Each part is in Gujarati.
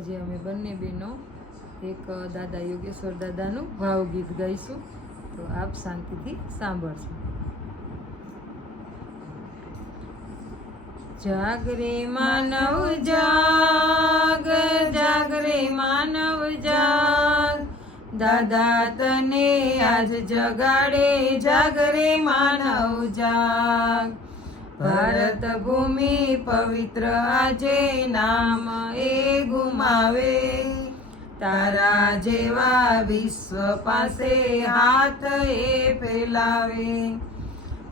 આજે અમે બંને બહેનો એક દાદા યોગેશ્વર દાદાનું ભાવગીત ગાઈશું. તો આપ શાંતિથી સાંભળશો જાગરે માનવ જાગ જાગરે માનવ જાગ. દાદા તને આજ જગાડે જાગરે માનવ જાગ. ભારત ભૂમિ પવિત્ર આજે નામ એ ગુમાવે. તારા જેવા વિશ્વ પાસે હાથ એ ફેલાવે.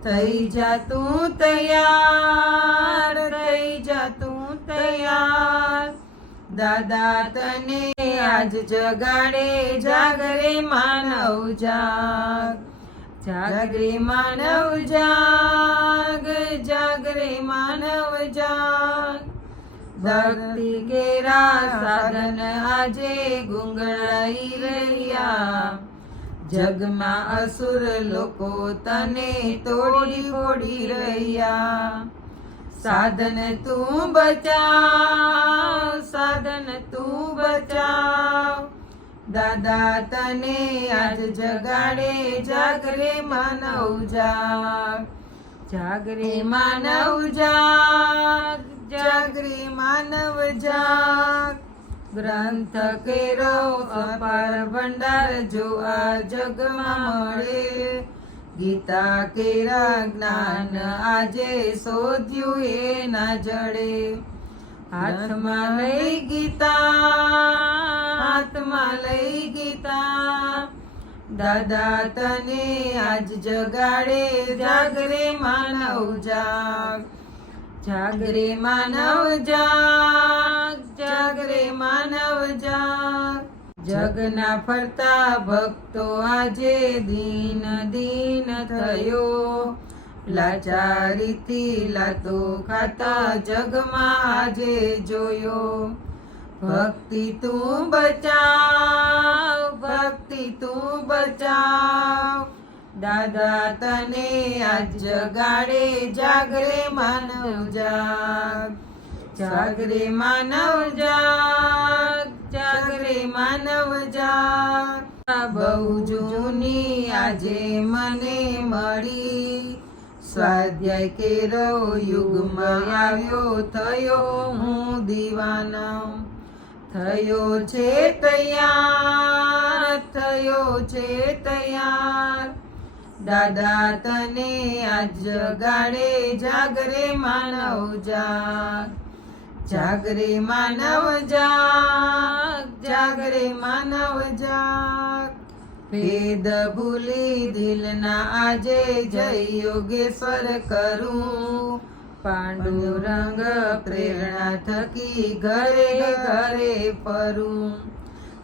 થઈ જા તું તૈયાર, થઈ જા તું તૈયાર. દાદા તને આજ જગાડે, જાગરે માનવ જાગ. જાગરે માનવ જાગ જાગરે માનવ જાગ. ભક્તિ કેરા સાધન આજે ગુંગળાઈ રહ્યા. જગમાં અસુર લોકો તને તોડી ફોડી રહ્યા. સાધન તું બચાવ સાધન તું બચાવ. દાદા તને આજ જગાડે, જાગરે માનવ જાગ. જાગરે માનવ જાગ, જાગરે માનવ જાગ. ગ્રંથ કેરો, અપાર ભંડાર જો આ જગમાં મળે. ગીતા કેરા જ્ઞાન આજે શોધ્યું એ ના જડે. હાથમાં લઈ ગીતા દાદા તને આજ જગાડે, જાગરે માનવ જાગ. જાગરે માનવ જાગ, જાગરે માનવ જાગ. જગના ફરતા ભક્તો આજે દીન દીન થયો. લાચારીથી લાતો ખાતા જગમાં આજે જોયો. ભક્તિ તું બચાવ ભક્તિ તું બચાવ. દાદા તને આજ જગાડે, જાગરે માનવ જાગ. જાગરે માનવ જાગ, જાગરે માનવ જાગ. બહુ જૂની આજે મને મળી. સ્વાધ્યાય કેરો યુગમાં આવ્યો, થયો હું દીવાનો. થયો છે તૈયાર, થયો છે તૈયાર. દાદા તને આજ જગાડે જાગરે માનવ જાગ. જાગરે માનવ જાગ, જાગરે માનવ જાગ. ભેદ ભૂલી દિલના આજે જય યોગેશ્વર કરું. પાંડુરંગ પ્રેરણા થકી ઘરે ઘરે ફરું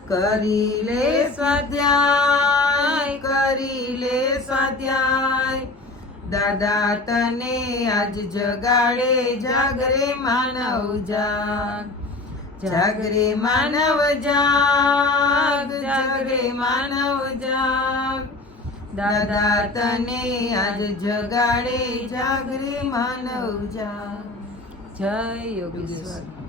કરી લે સ્વાધ્યાય કરી લે સ્વાધ્યાય દાદા તને આજ જગાડે જાગરે માનવ જાગ જાગરે માનવ જાગ જાગરે માનવ જાગ દાદા તને આજ જગાડે જાગરે માનવ જા જય યોગેશ્વર.